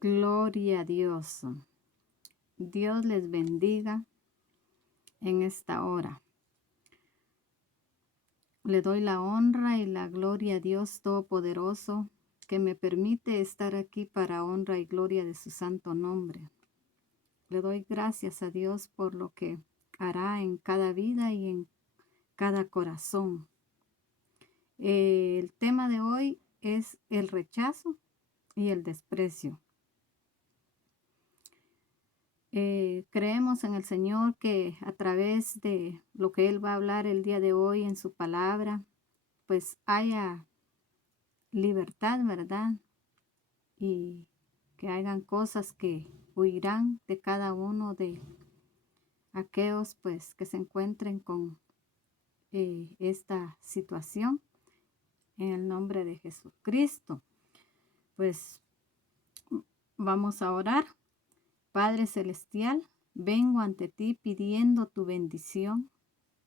Gloria a Dios. Dios les bendiga en esta hora. Le doy la honra y la gloria a Dios Todopoderoso que me permite estar aquí para honra y gloria de su santo nombre. Le doy gracias a Dios por lo que hará en cada vida y en cada corazón. El tema de hoy es el rechazo y el desprecio. Creemos en el Señor que a través de lo que Él va a hablar el día de hoy en su palabra, pues haya libertad, ¿verdad? Y que hagan cosas que huirán de cada uno de aquellos pues que se encuentren con esta situación en el nombre de Jesucristo. Pues vamos a orar. Padre Celestial, vengo ante ti pidiendo tu bendición,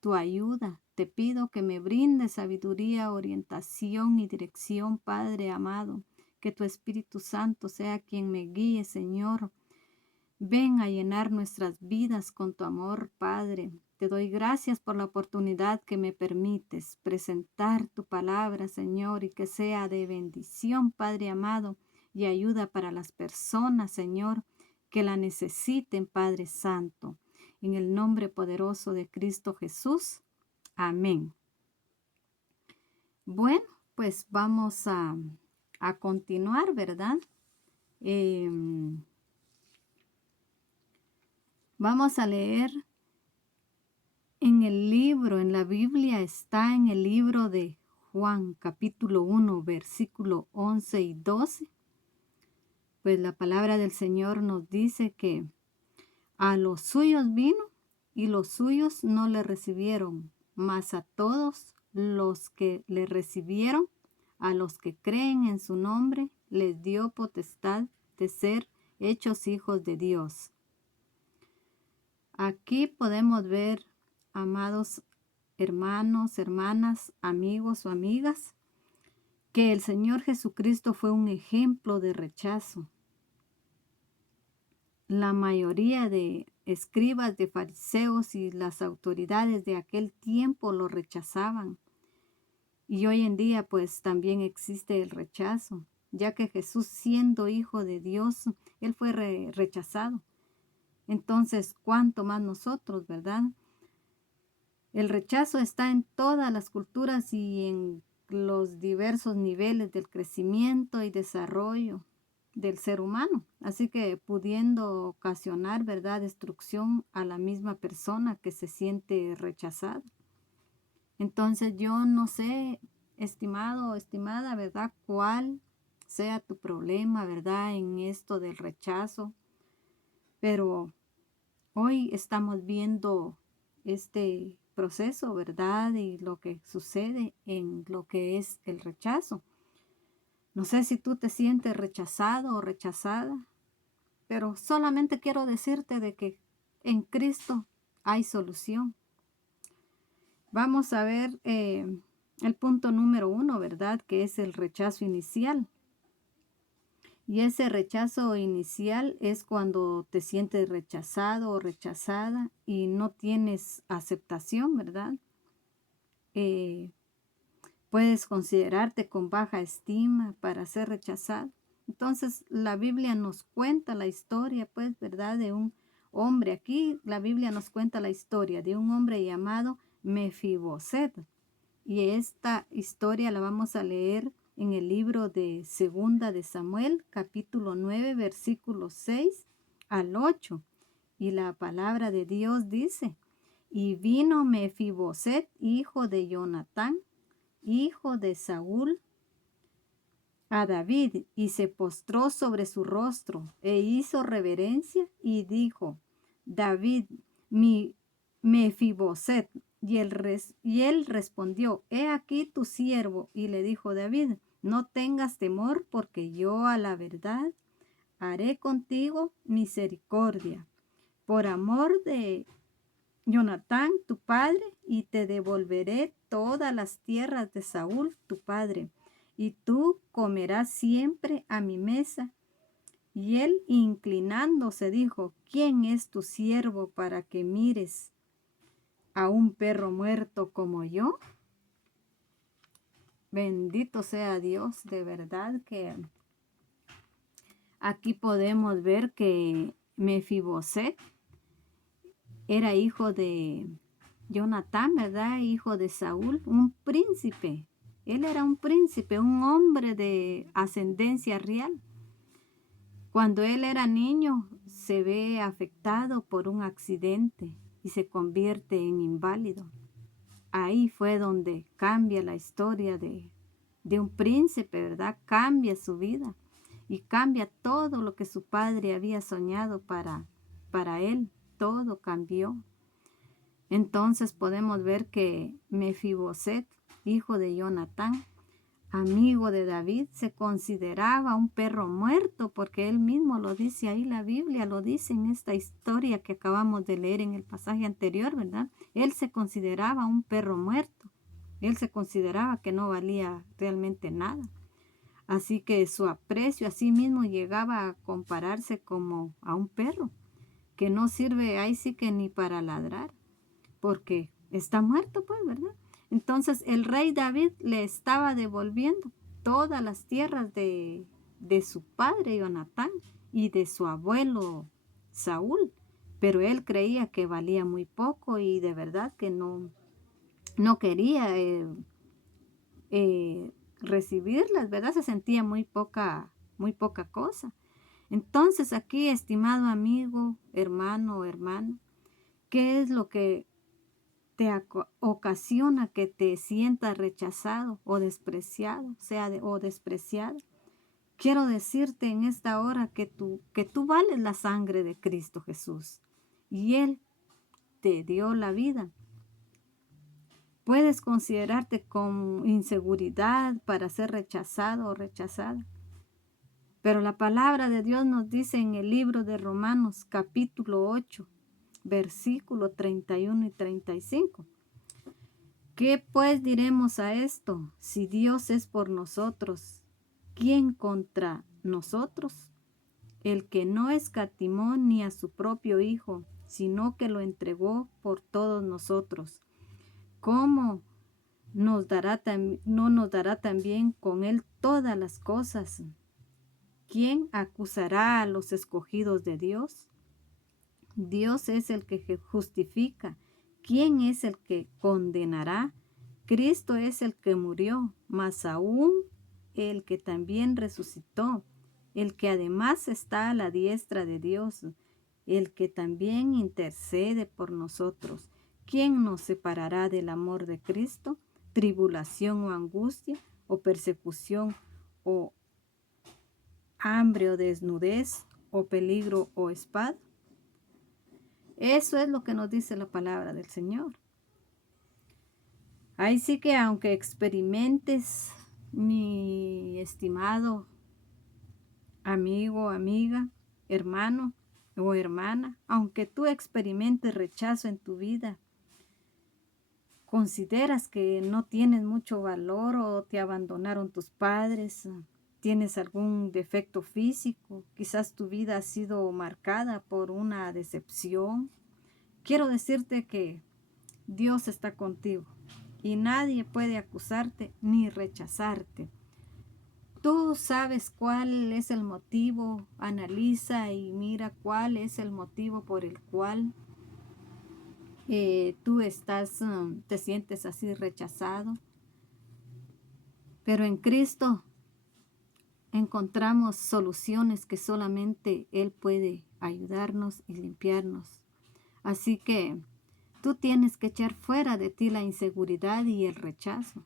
tu ayuda. Te pido que me brindes sabiduría, orientación y dirección, Padre amado. Que tu Espíritu Santo sea quien me guíe, Señor. Ven a llenar nuestras vidas con tu amor, Padre. Te doy gracias por la oportunidad que me permites presentar tu palabra, Señor, y que sea de bendición, Padre amado, y ayuda para las personas, Señor, que la necesiten, Padre Santo. En el nombre poderoso de Cristo Jesús. Amén. Bueno, pues vamos a continuar, ¿verdad? Vamos a leer en el libro, en la Biblia está en el libro de Juan, capítulo 1, versículo 11 y 12. Pues la palabra del Señor nos dice que a los suyos vino y los suyos no le recibieron, mas a todos los que le recibieron, a los que creen en su nombre, les dio potestad de ser hechos hijos de Dios. Aquí podemos ver, amados hermanos, hermanas, amigos o amigas, que el Señor Jesucristo fue un ejemplo de rechazo. La mayoría de escribas, de fariseos y las autoridades de aquel tiempo lo rechazaban. Y hoy en día pues también existe el rechazo, ya que Jesús, siendo hijo de Dios, Él fue rechazado. Entonces, ¿cuánto más nosotros, verdad? El rechazo está en todas las culturas y en los diversos niveles del crecimiento y desarrollo del ser humano, así que pudiendo ocasionar, ¿verdad?, destrucción a la misma persona que se siente rechazada. Entonces yo no sé, estimado o estimada, ¿verdad?, cuál sea tu problema, ¿verdad?, en esto del rechazo, pero hoy estamos viendo este proceso, ¿verdad? Y lo que sucede en lo que es el rechazo. No sé si tú te sientes rechazado o rechazada, pero solamente quiero decirte de que en Cristo hay solución. Vamos a ver el punto número 1, ¿verdad? Que es el rechazo inicial. Y ese rechazo inicial es cuando te sientes rechazado o rechazada y no tienes aceptación, ¿verdad? Puedes considerarte con baja estima para ser rechazado. Entonces la Biblia nos cuenta la historia, pues, ¿verdad? De un hombre. Aquí la Biblia nos cuenta la historia de un hombre llamado Mefiboset. Y esta historia la vamos a leer en el libro de Segunda de Samuel, capítulo 9, versículos 6 al 8. Y la palabra de Dios dice: y vino Mefiboset, hijo de Jonatán, hijo de Saúl, a David, y se postró sobre su rostro, e hizo reverencia, y dijo: David, mi Mefiboset. Y él respondió: he aquí tu siervo. Y le dijo David: no tengas temor, porque yo a la verdad haré contigo misericordia, por amor de Jonatán tu padre, y te devolveré todas las tierras de Saúl tu padre, y tú comerás siempre a mi mesa, Y él, inclinándose, dijo: ¿Quién es tu siervo para que mires a un perro muerto como yo? Bendito sea Dios, de verdad que aquí podemos ver que Mefiboset era hijo de Jonatán, ¿verdad? Hijo de Saúl, un príncipe. Él era un príncipe, un hombre de ascendencia real. Cuando él era niño, se ve afectado por un accidente y se convierte en inválido. Ahí fue donde cambia la historia de un príncipe, ¿verdad? Cambia su vida y cambia todo lo que su padre había soñado para él. Todo cambió. Entonces podemos ver que Mefiboset, hijo de Jonatán, amigo de David, se consideraba un perro muerto, porque él mismo lo dice ahí, la Biblia lo dice en esta historia que acabamos de leer en el pasaje anterior, ¿verdad? Él se consideraba un perro muerto. Él se consideraba que no valía realmente nada. Así que su aprecio a sí mismo llegaba a compararse como a un perro, que no sirve ahí sí que ni para ladrar, porque está muerto, pues, ¿verdad? Entonces el rey David le estaba devolviendo todas las tierras de su padre Jonatán y de su abuelo Saúl, pero él creía que valía muy poco y de verdad que no quería recibirlas, ¿verdad? Se sentía muy poca cosa. Entonces aquí, estimado amigo, hermano o hermana, ¿qué es lo que te ocasiona que te sientas rechazado o despreciado, o despreciado? Quiero decirte en esta hora que tú vales la sangre de Cristo Jesús y Él te dio la vida. Puedes considerarte con inseguridad para ser rechazado o rechazada, pero la palabra de Dios nos dice en el libro de Romanos capítulo 8, versículo 31 y 35. ¿Qué pues diremos a esto? Si Dios es por nosotros, ¿quién contra nosotros? El que no escatimó ni a su propio Hijo, sino que lo entregó por todos nosotros, ¿cómo no nos dará también con él todas las cosas? ¿Quién acusará a los escogidos de Dios? Dios es el que justifica. ¿Quién es el que condenará? Cristo es el que murió, mas aún el que también resucitó, el que además está a la diestra de Dios, el que también intercede por nosotros. ¿Quién nos separará del amor de Cristo? ¿Tribulación o angustia, o persecución, o hambre o desnudez, o peligro o espada? Eso es lo que nos dice la palabra del Señor. Ahí sí que aunque experimentes, mi estimado amigo, amiga, hermano o hermana, aunque tú experimentes rechazo en tu vida, consideras que no tienes mucho valor o te abandonaron tus padres, tienes algún defecto físico, quizás tu vida ha sido marcada por una decepción, quiero decirte que Dios está contigo y nadie puede acusarte ni rechazarte. Tú sabes cuál es el motivo, analiza y mira cuál es el motivo por el cual tú te sientes así rechazado. Pero en Cristo encontramos soluciones que solamente Él puede ayudarnos y limpiarnos. Así que tú tienes que echar fuera de ti la inseguridad y el rechazo.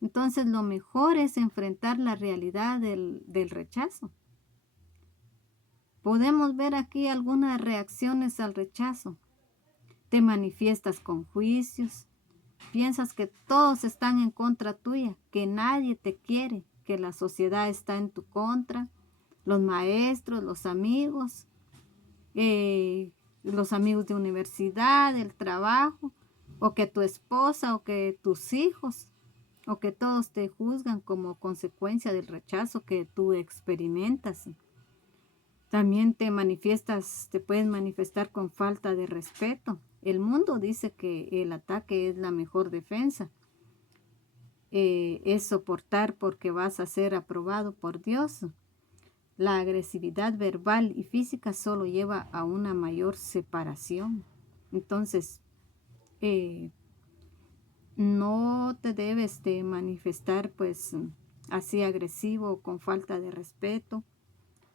Entonces lo mejor es enfrentar la realidad del rechazo. Podemos ver aquí algunas reacciones al rechazo. Te manifiestas con juicios, piensas que todos están en contra tuya, que nadie te quiere, que la sociedad está en tu contra, los maestros, los amigos de universidad, el trabajo, o que tu esposa, o que tus hijos, o que todos te juzgan como consecuencia del rechazo que tú experimentas. También te puedes manifestar con falta de respeto. El mundo dice que el ataque es la mejor defensa. Es soportar porque vas a ser aprobado por Dios. La agresividad verbal y física solo lleva a una mayor separación. Entonces, no te debes de manifestar pues así agresivo o con falta de respeto,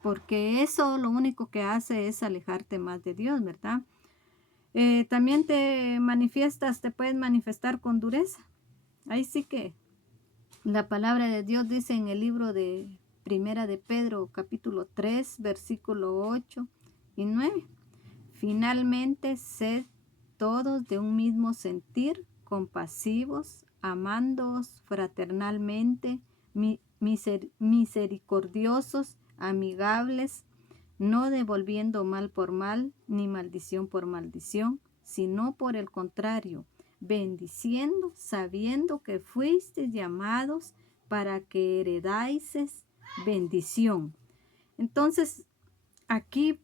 porque eso lo único que hace es alejarte más de Dios, ¿verdad? También te puedes manifestar con dureza. Ahí sí que la palabra de Dios dice en el libro de Primera de Pedro, capítulo 3, versículo 8 y 9. Finalmente, sed todos de un mismo sentir, compasivos, amándoos fraternalmente, misericordiosos, amigables, no devolviendo mal por mal, ni maldición por maldición, sino por el contrario, bendiciendo, sabiendo que fuisteis llamados para que heredáis bendición. Entonces, aquí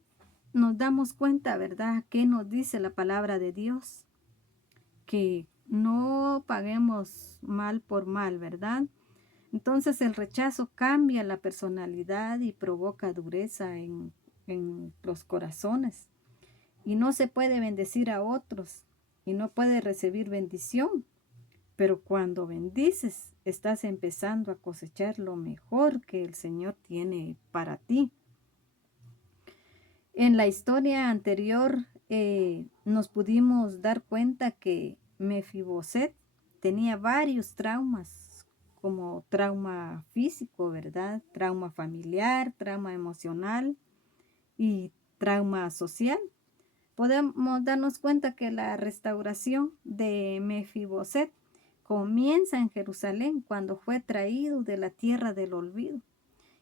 nos damos cuenta, ¿verdad?, qué nos dice la palabra de Dios, que no paguemos mal por mal, ¿verdad? Entonces el rechazo cambia la personalidad y provoca dureza en los corazones. Y no se puede bendecir a otros y no puede recibir bendición. Pero cuando bendices, estás empezando a cosechar lo mejor que el Señor tiene para ti. En la historia anterior nos pudimos dar cuenta que Mefiboset tenía varios traumas, como trauma físico, ¿verdad? Trauma familiar, trauma emocional y trauma social. Podemos darnos cuenta que la restauración de Mefiboset comienza en Jerusalén cuando fue traído de la tierra del olvido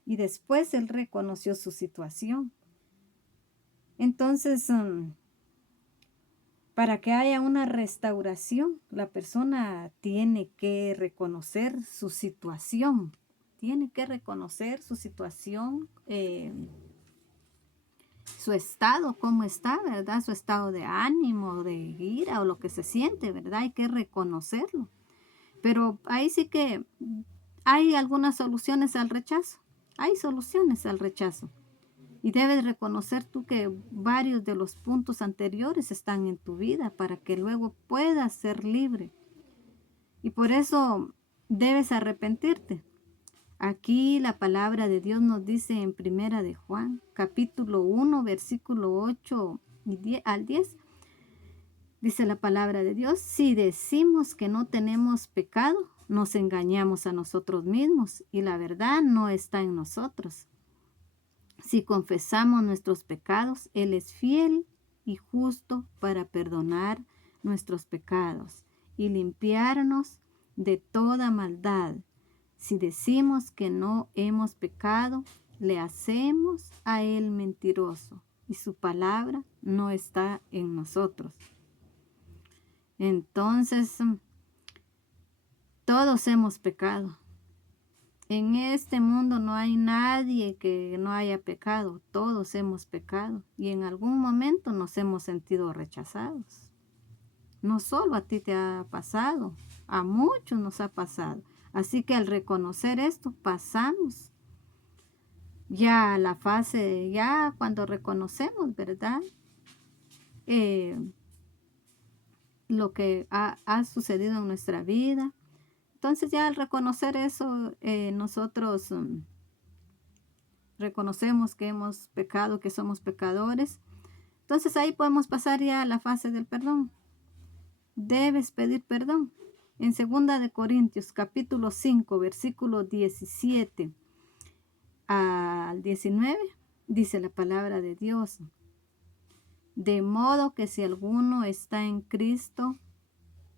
y después él reconoció su situación. Entonces, para que haya una restauración, la persona tiene que reconocer su situación, su estado, cómo está, ¿verdad? Su estado de ánimo, de ira o lo que se siente, ¿verdad? Hay que reconocerlo. Pero ahí sí que hay algunas soluciones al rechazo. Hay soluciones al rechazo. Y debes reconocer tú que varios de los puntos anteriores están en tu vida para que luego puedas ser libre. Y por eso debes arrepentirte. Aquí la palabra de Dios nos dice en Primera de Juan, capítulo 1, versículo 8 al 10. Dice la palabra de Dios, si decimos que no tenemos pecado, nos engañamos a nosotros mismos y la verdad no está en nosotros. Si confesamos nuestros pecados, Él es fiel y justo para perdonar nuestros pecados y limpiarnos de toda maldad. Si decimos que no hemos pecado, le hacemos a Él mentiroso y su palabra no está en nosotros. Entonces, todos hemos pecado. En este mundo no hay nadie que no haya pecado, todos hemos pecado y en algún momento nos hemos sentido rechazados. No solo a ti te ha pasado, a muchos nos ha pasado. Así que al reconocer esto, pasamos ya a la fase, ya cuando reconocemos, ¿verdad? Lo que ha sucedido en nuestra vida. Entonces ya al reconocer eso, nosotros reconocemos que hemos pecado, que somos pecadores. Entonces ahí podemos pasar ya a la fase del perdón. Debes pedir perdón. En 2 de Corintios, capítulo 5, versículo 17 al 19, dice la palabra de Dios. De modo que si alguno está en Cristo,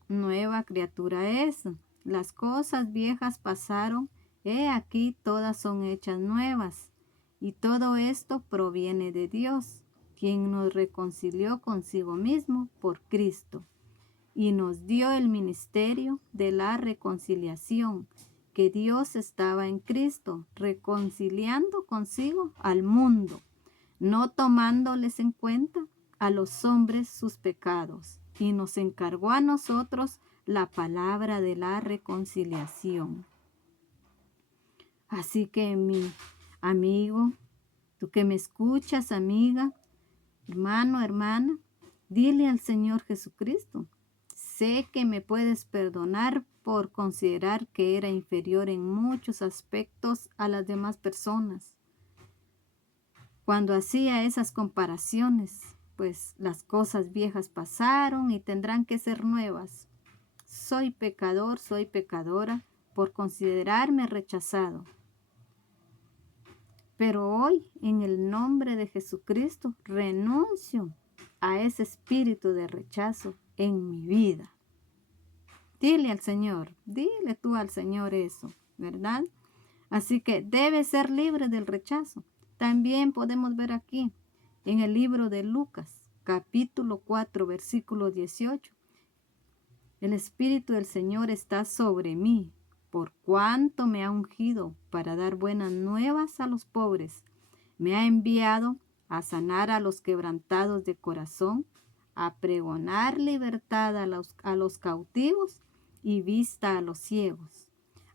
nueva criatura es. Las cosas viejas pasaron, he aquí todas son hechas nuevas. Y todo esto proviene de Dios, quien nos reconcilió consigo mismo por Cristo, y nos dio el ministerio de la reconciliación, que Dios estaba en Cristo, reconciliando consigo al mundo, no tomándoles en cuenta a los hombres sus pecados, y nos encargó a nosotros la palabra de la reconciliación. Así que mi amigo, tú que me escuchas, amiga, hermano, hermana, dile al Señor Jesucristo: sé que me puedes perdonar por considerar que era inferior en muchos aspectos a las demás personas. Cuando hacía esas comparaciones, pues las cosas viejas pasaron y tendrán que ser nuevas. Soy pecador, soy pecadora por considerarme rechazado. Pero hoy, en el nombre de Jesucristo, renuncio a ese espíritu de rechazo en mi vida. Dile al Señor, dile tú al Señor eso, ¿verdad? Así que debe ser libre del rechazo. También podemos ver aquí en el libro de Lucas, capítulo 4, versículo 18. El Espíritu del Señor está sobre mí, por cuanto me ha ungido para dar buenas nuevas a los pobres. Me ha enviado a sanar a los quebrantados de corazón, a pregonar libertad a los cautivos y vista a los ciegos,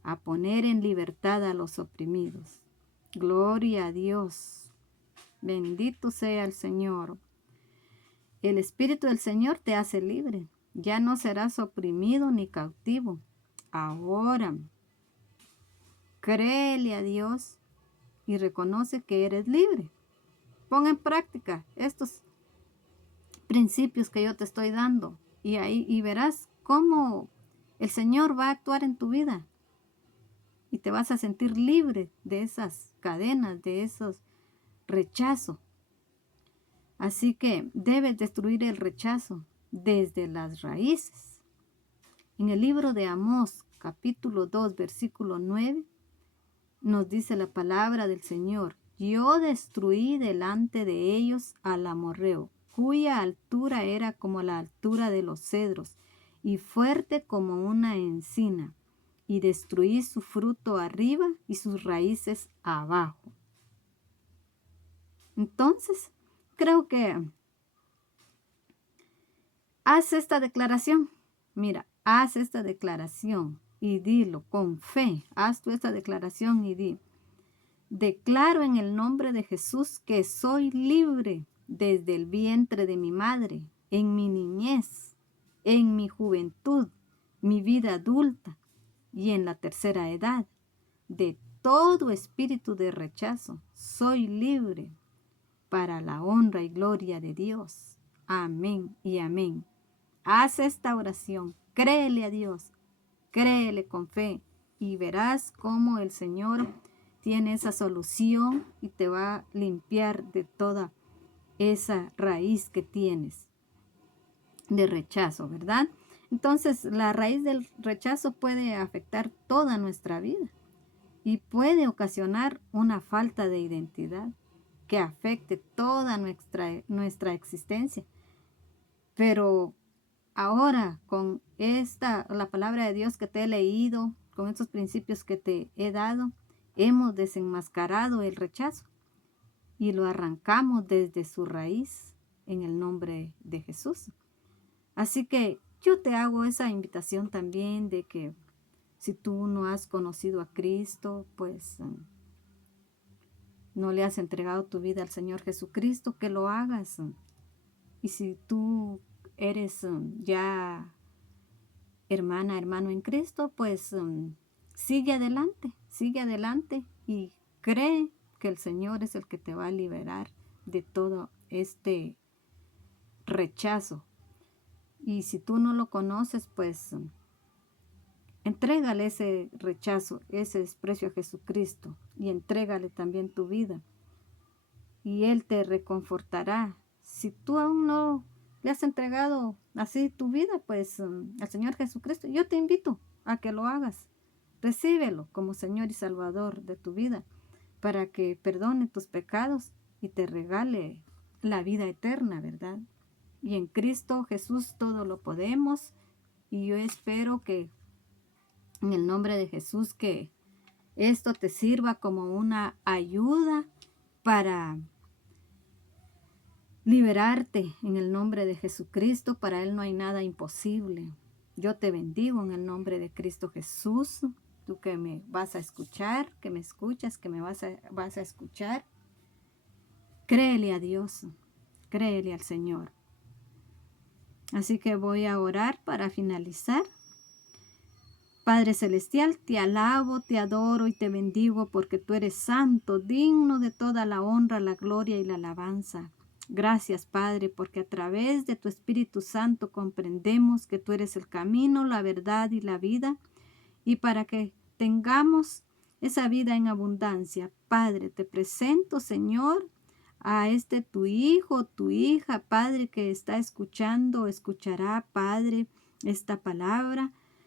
a poner en libertad a los oprimidos. Gloria a Dios. Bendito sea el Señor. El Espíritu del Señor te hace libre. Ya no serás oprimido ni cautivo. Ahora, créele a Dios y reconoce que eres libre. Pon en práctica estos principios que yo te estoy dando y verás cómo el Señor va a actuar en tu vida y te vas a sentir libre de esas cadenas, de esos rechazos. Así que debes destruir el rechazo desde las raíces. En el libro de Amós, capítulo 2, versículo 9, nos dice la palabra del Señor: yo destruí delante de ellos al amorreo, cuya altura era como la altura de los cedros, y fuerte como una encina, y destruí su fruto arriba y sus raíces abajo. Entonces, creo que haz esta declaración. Mira, haz esta declaración y dilo con fe. Haz tú esta declaración y di: declaro en el nombre de Jesús que soy libre desde el vientre de mi madre, en mi niñez, en mi juventud, mi vida adulta y en la tercera edad, de todo espíritu de rechazo. Soy libre para la honra y gloria de Dios. Amén y amén. Haz esta oración, créele a Dios, créele con fe y verás cómo el Señor tiene esa solución y te va a limpiar de toda esa raíz que tienes de rechazo, ¿verdad? Entonces, la raíz del rechazo puede afectar toda nuestra vida y puede ocasionar una falta de identidad que afecte toda nuestra existencia. Pero ahora, con la palabra de Dios que te he leído, con estos principios que te he dado, hemos desenmascarado el rechazo y lo arrancamos desde su raíz en el nombre de Jesús. Así que yo te hago esa invitación también de que si tú no has conocido a Cristo, pues no le has entregado tu vida al Señor Jesucristo, que lo hagas. Y si tú eres ya hermana, hermano en Cristo, pues sigue adelante y cree que el Señor es el que te va a liberar de todo este rechazo. Y si tú no lo conoces, pues entrégale ese rechazo, ese desprecio a Jesucristo y entrégale también tu vida. Y Él te reconfortará. Si tú aún no le has entregado así tu vida, pues al Señor Jesucristo, yo te invito a que lo hagas. Recíbelo como Señor y Salvador de tu vida para que perdone tus pecados y te regale la vida eterna, ¿verdad? Y en Cristo Jesús todo lo podemos. Y yo espero que en el nombre de Jesús que esto te sirva como una ayuda para liberarte en el nombre de Jesucristo. Para Él no hay nada imposible. Yo te bendigo en el nombre de Cristo Jesús. Tú que me vas a escuchar, que me escuchas, que me vas a escuchar. Créele a Dios, créele al Señor. Así que voy a orar para finalizar. Padre Celestial, te alabo, te adoro y te bendigo porque tú eres santo, digno de toda la honra, la gloria y la alabanza. Gracias, Padre, porque a través de tu Espíritu Santo comprendemos que tú eres el camino, la verdad y la vida. Y para que tengamos esa vida en abundancia, Padre, te presento, Señor, a tu hijo, tu hija, Padre, que está escuchando, escuchará, Padre, esta palabra.